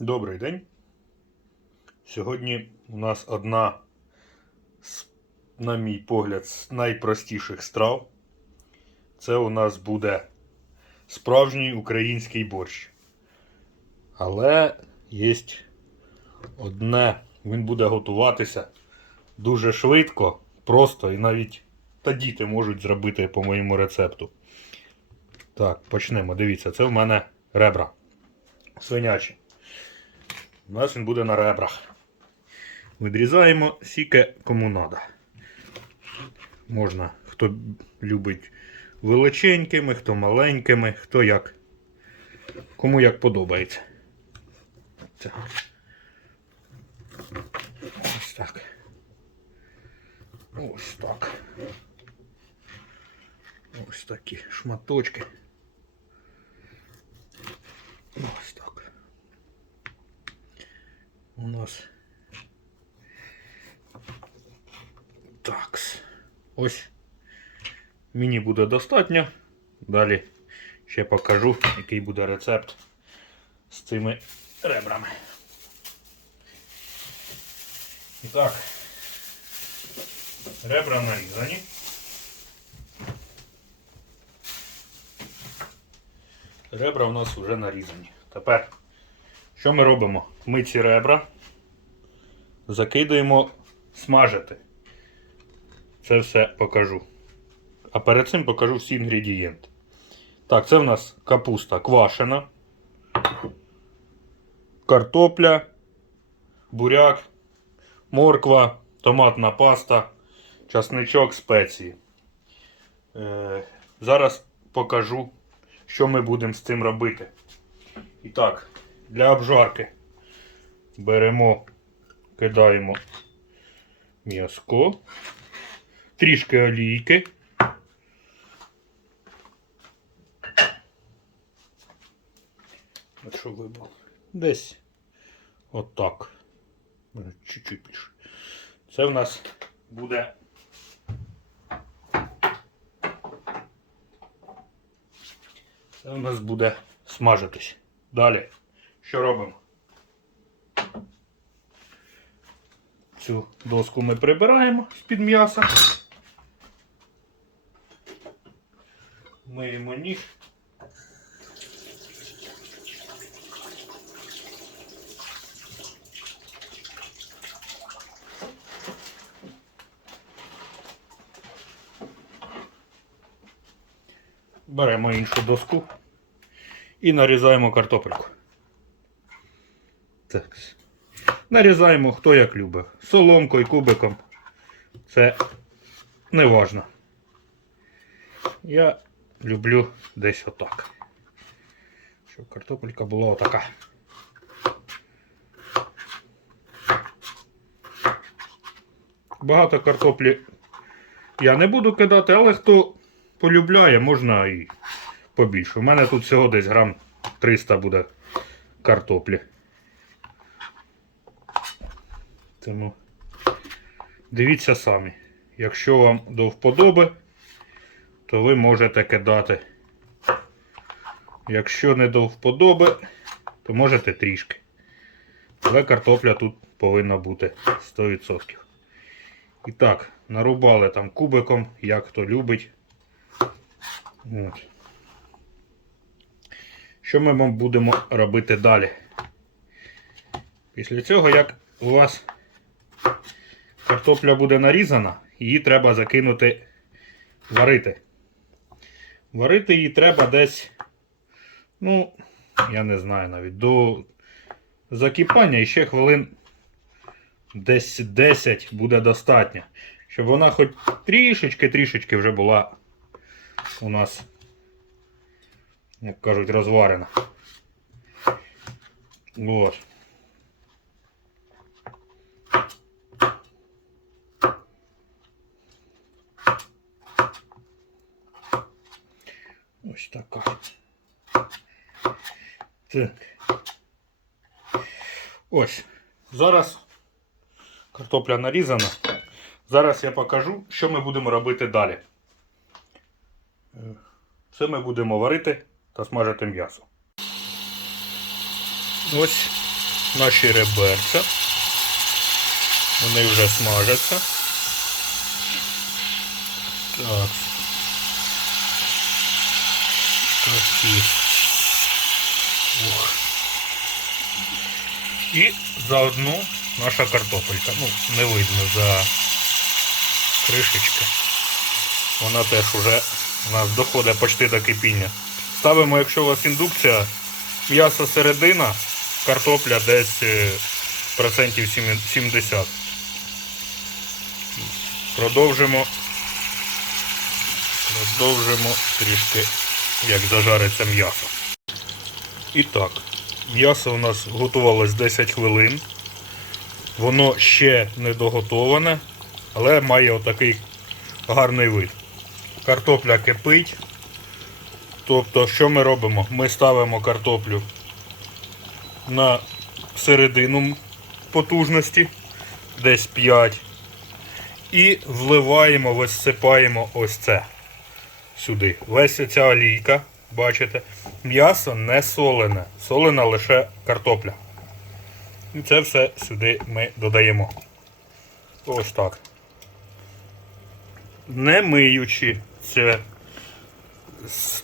Добрий день. Сьогодні у нас одна, з, на мій погляд, з найпростіших страв. Це у нас буде справжній український борщ. Але є одне, він буде готуватися дуже швидко, просто і навіть та діти можуть зробити по моєму рецепту. Так, почнемо. Дивіться, це в мене ребра. Свинячі. У нас він буде на ребрах. Відрізаємо сіке кому треба. Можна, хто любить величенькими, хто маленькими, хто як. Кому як подобається. Так. Ось так. Ось так. Ось такі шматочки. Ось так. У нас такс. Ось мені буде достатньо. Далі ще покажу, який буде рецепт з цими ребрами. І так, ребра нарізані. Ребра у нас вже нарізані. Тепер, що ми робимо? Ми ці ребра закидаємо смажити. Це все покажу. А перед цим покажу всі інгредієнти. Так, це в нас капуста квашена, картопля, буряк, морква, томатна паста, часничок, спеції. Е, зараз покажу, що ми будемо з цим робити. І так, для обжарки беремо, кидаємо м'язко, трішки олійки. Що вибрав? Десь отак. Чуть-чуть більше. Це в нас буде. Це у нас буде смажитись. Далі. Що робимо? Цю доску ми прибираємо з-під м'яса. Миємо ніж. Беремо іншу доску і нарізаємо картопельку. Так. Нарізаємо хто як любить. Соломкою, кубиком. Це не важно. Я люблю десь отак. Щоб картопелька була отака. Багато картоплі я не буду кидати, але хто полюбляє, можна і побільше. У мене тут всього десь грам 300 буде картоплі. Тому дивіться самі. Якщо вам до вподоби, то ви можете кидати. Якщо не до вподоби, то можете трішки. Але картопля тут повинна бути 100%. І так, нарубали там кубиком, як хто любить. От. Що ми вам будемо робити далі? Після цього, як у вас картопля буде нарізана, її треба закинути варити. Варити її треба десь, ну, я не знаю навіть, до закипання і ще хвилин десь 10 буде достатньо. Щоб вона хоч трішечки-трішечки вже була у нас, як кажуть, розварена. От. Ось така. Так. Ось. Зараз картопля нарізана. Зараз я покажу, що ми будемо робити далі. Це ми будемо варити та смажити м'ясо. Ось наші реберця. Вони вже смажаться. Так. Такі. Ух. І заодно наша картопелька. Ну, не видно за кришечки. Вона теж вже у нас доходить почти до кипіння. Ставимо, якщо у вас індукція, м'ясо середина, картопля десь е, процентів 70. Продовжимо. Продовжимо трішки, як зажариться м'ясо. І так, м'ясо у нас готувалось 10 хвилин. Воно ще не доготоване, але має отакий гарний вид. Картопля кипить. Тобто, що ми робимо? Ми ставимо картоплю на середину потужності, десь 5. І вливаємо, висипаємо ось це сюди. Весь ця олійка, бачите, м'ясо не солене, солена лише картопля. І це все сюди ми додаємо. Ось так. Не миючи це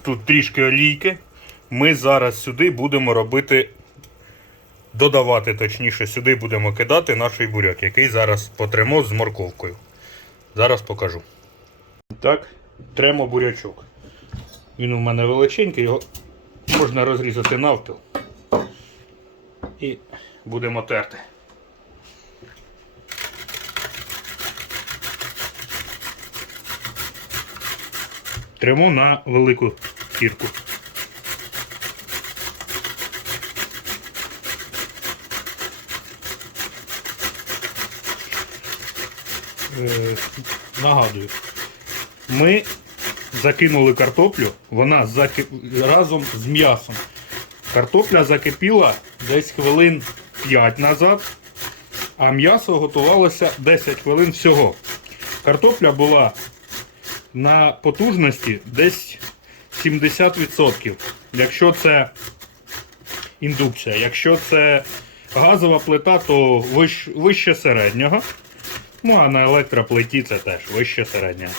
тут трішки олійки, ми зараз сюди будемо робити, додавати, точніше, сюди будемо кидати наш буряк, який зараз потремо з морковкою. Зараз покажу. Так, тремо бурячок. Він у мене величенький, його можна розрізати навпіл. І будемо терти. Тремо на велику кірку. Е, нагадую, ми закинули картоплю, вона заки... разом з м'ясом. Картопля закипіла десь хвилин 5 назад, а м'ясо готувалося 10 хвилин всього. Картопля була на потужності десь 70%. Якщо це індукція, якщо це газова плита, то вище середнього. Ну, а на електроплиті це теж вище середнього.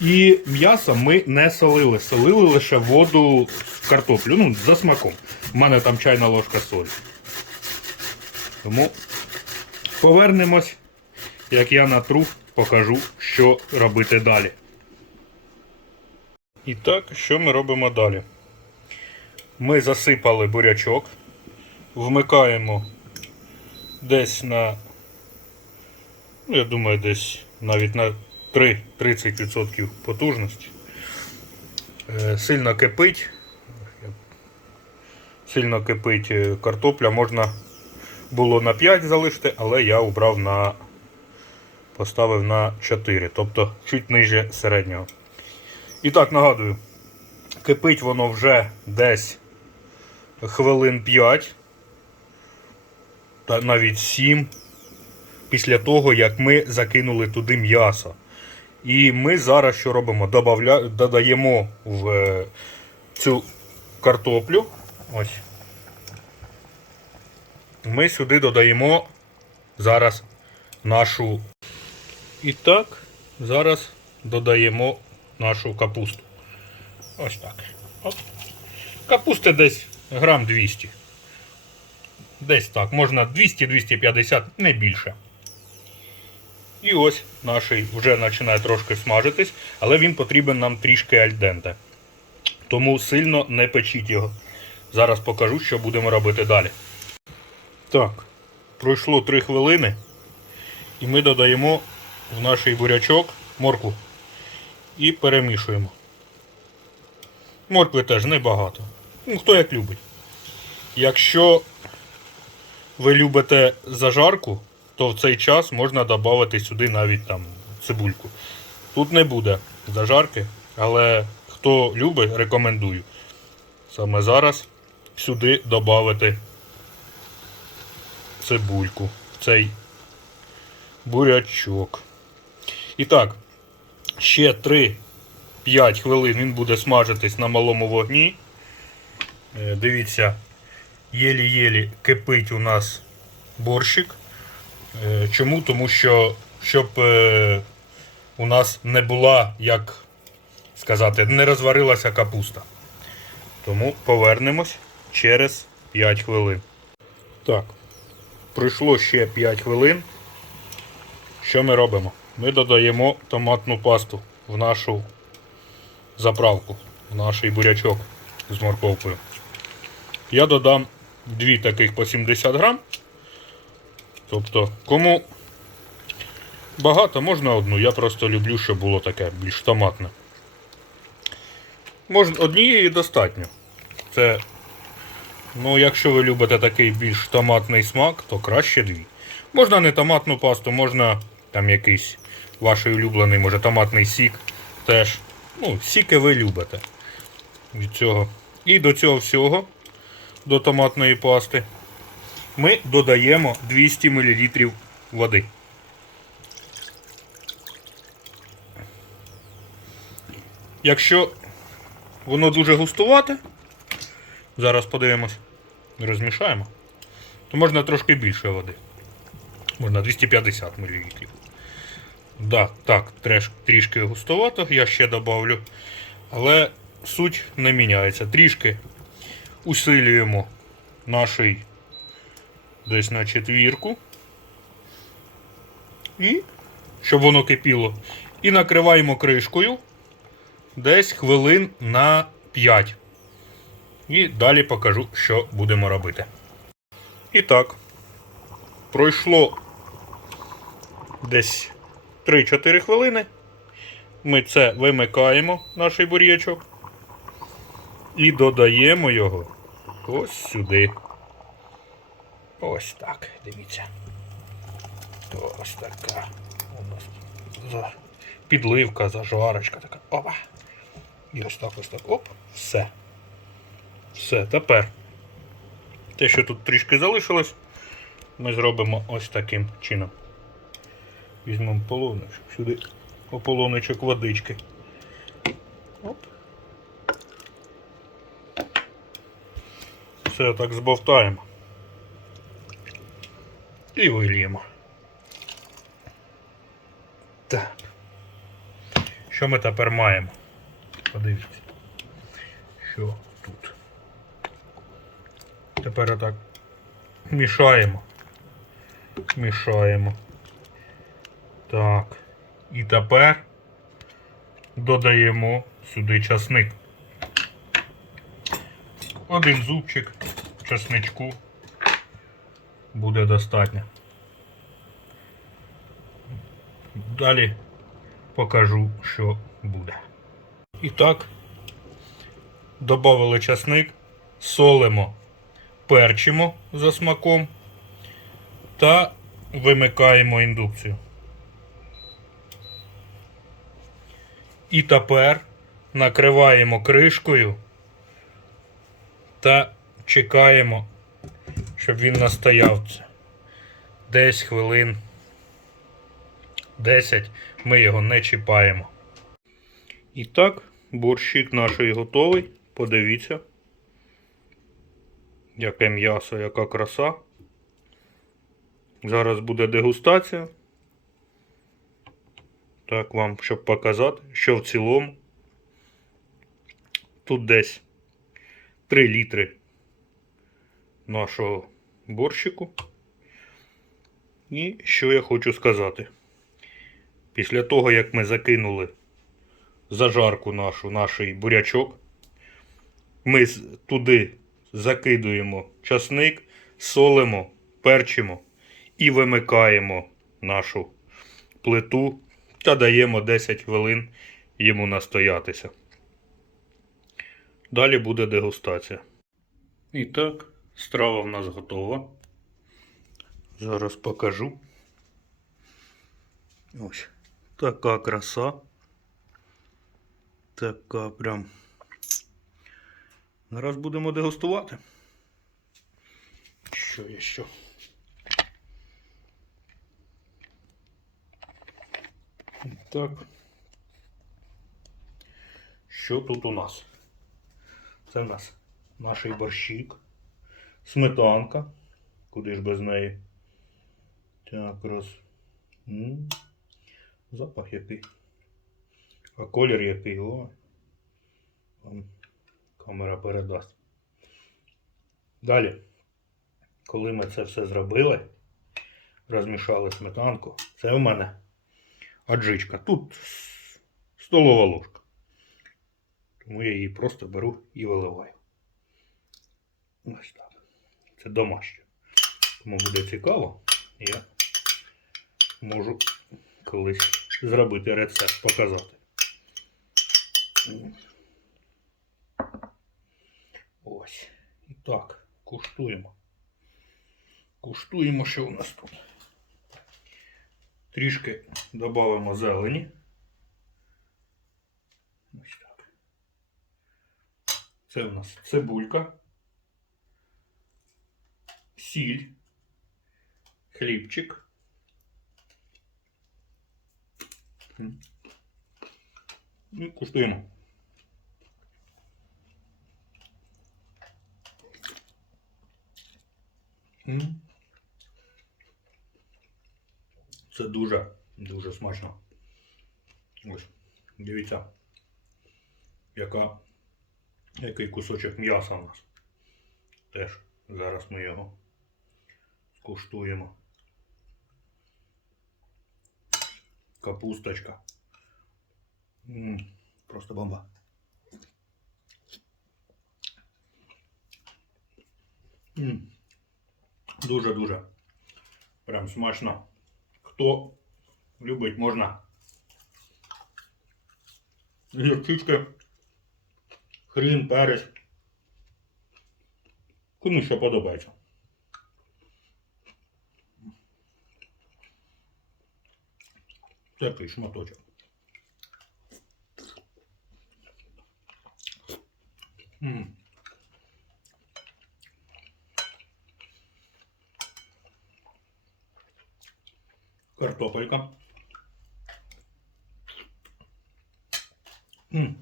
І м'ясо ми не солили. Солили лише воду картоплю. Ну, за смаком. У мене там чайна ложка солі. Тому повернемось, як я натру, покажу, що робити далі. І так, що ми робимо далі? Ми засипали бурячок, вмикаємо десь на, ну, я думаю, десь навіть на 3-30% потужності. Е, Сильно кипить. Сильно кипить е, картопля, можна було на 5 залишити, але я обрав на поставив на 4, тобто чуть ниже середнього. І так, нагадую, кипить воно вже десь хвилин 5, та навіть 7, після того, як ми закинули туди м'ясо. І ми зараз що робимо? Добавля... Додаємо в е, цю картоплю. Ось. Ми сюди додаємо зараз нашу. І так, зараз додаємо нашу капусту. Ось так. Оп. Капусти десь грам 200. Десь так, можна 200-250, не більше. І ось наш вже починає трошки смажитись, але він потрібен нам трішки альденте. Тому сильно не печіть його. Зараз покажу, що будемо робити далі. Так, пройшло 3 хвилини. І ми додаємо в наш бурячок моркву. І перемішуємо. Моркви теж небагато. Ну, хто як любить. Якщо ви любите зажарку, то в цей час можна додати сюди навіть там цибульку. Тут не буде зажарки, але хто любить, рекомендую. Саме зараз сюди додати цибульку. Цей бурячок. І так, ще 3-5 хвилин він буде смажитись на малому вогні. Е, Дивіться, єлі-єлі кипить у нас борщик. Е, Чому? Тому що щоб е, у нас не була, як сказати, не розварилася капуста. Тому повернемось через 5 хвилин. Так, пройшло ще 5 хвилин. Що ми робимо? Ми додаємо томатну пасту в нашу заправку, в наш бурячок з морковкою. Я додам дві таких по 70 грам. Тобто, кому багато, можна одну. Я просто люблю, щоб було таке більш томатне. Можна однієї достатньо. Це, ну, якщо ви любите такий більш томатний смак, то краще дві. Можна не томатну пасту, можна там якийсь ваш улюблений, може томатний сік. Теж. Ну, сіки ви любите від цього. І до цього всього, до томатної пасти, ми додаємо 200 мл води. Якщо воно дуже густувате, зараз подивимось, розмішаємо, то можна трошки більше води. Можна 250 мл. Да, так, трішки густовато, я ще добавлю. Але суть не міняється. Трішки усилюємо наший десь на четвірку. І щоб воно кипіло. І накриваємо кришкою десь хвилин на 5. І далі покажу, що будемо робити. І так, пройшло десь 3-4 хвилини. Ми це вимикаємо, наш бурячок. І додаємо його ось сюди. Ось так, дивіться. Ось така. У нас підливка, зажарочка така. Опа. І ось так, ось так. Оп, все. Все, тепер. Те, що тут трішки залишилось, ми зробимо ось таким чином. Візьмемо полоничок, сюди ополоничок водички. Оп. Все так збовтаємо. І вильємо. Так. Що ми тепер маємо? Подивіться. Що тут? Тепер отак мішаємо. Мішаємо. Так. І тепер додаємо сюди часник. Один зубчик часничку буде достатньо. Далі покажу, що буде. І так, додали часник, солимо, перчимо за смаком та вимикаємо індукцію. І тепер накриваємо кришкою та чекаємо, щоб він настояв. це. Десь хвилин 10 ми його не чіпаємо. І так, борщик наш готовий. Подивіться. Яке м'ясо, яка краса. Зараз буде дегустація. Так вам, щоб показати, що в цілому. Тут десь 3 літри нашого борщику. І що я хочу сказати. Після того, як ми закинули зажарку нашу, наш бурячок, ми туди закидуємо часник, солимо, перчимо і вимикаємо нашу плиту та даємо 10 хвилин йому настоятися. Далі буде дегустація. І так, страва в нас готова. Зараз покажу. Ось така краса. Така прям. Зараз будемо дегустувати. Що є що? Так. Що тут у нас? Це в нас наш борщик Сметанка. Куди ж без неї? Так, раз. М, Запах який. А колір який. О. Вам камера передасть. Далі, коли ми це все зробили, розмішали сметанку, це у мене аджичка. Тут столова ложка. Тому я її просто беру і виливаю. Ось так. Це домашнє. Кому буде цікаво, я можу колись зробити рецепт, показати. Ось. І так, куштуємо. Куштуємо, що у нас тут. Трішки додамо зелені. Ось так. Це у нас цибулька, сіль, хлібчик. І куштуємо. Це дуже, дуже смачно. Ось, дивіться, яка, який кусочок м'яса у нас. Теж зараз ми його скуштуємо. Капусточка. М, Просто бомба. Дуже-дуже. Прям смачно. Хто любить, можна. Гірчички, хрін, перець. Кому що подобається. Такий шматочок. М. Картопелька. М.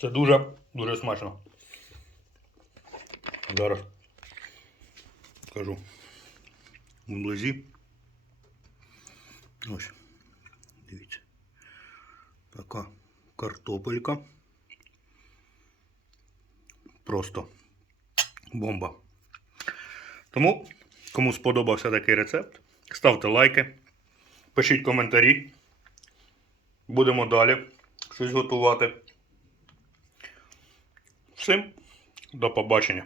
Це дуже, дуже смачно. Зараз скажу вблизі. Ось. Дивіться. Така картопелька. Просто бомба. Тому, кому сподобався такий рецепт, ставте лайки, пишіть коментарі. Будемо далі щось готувати. Всім до побачення.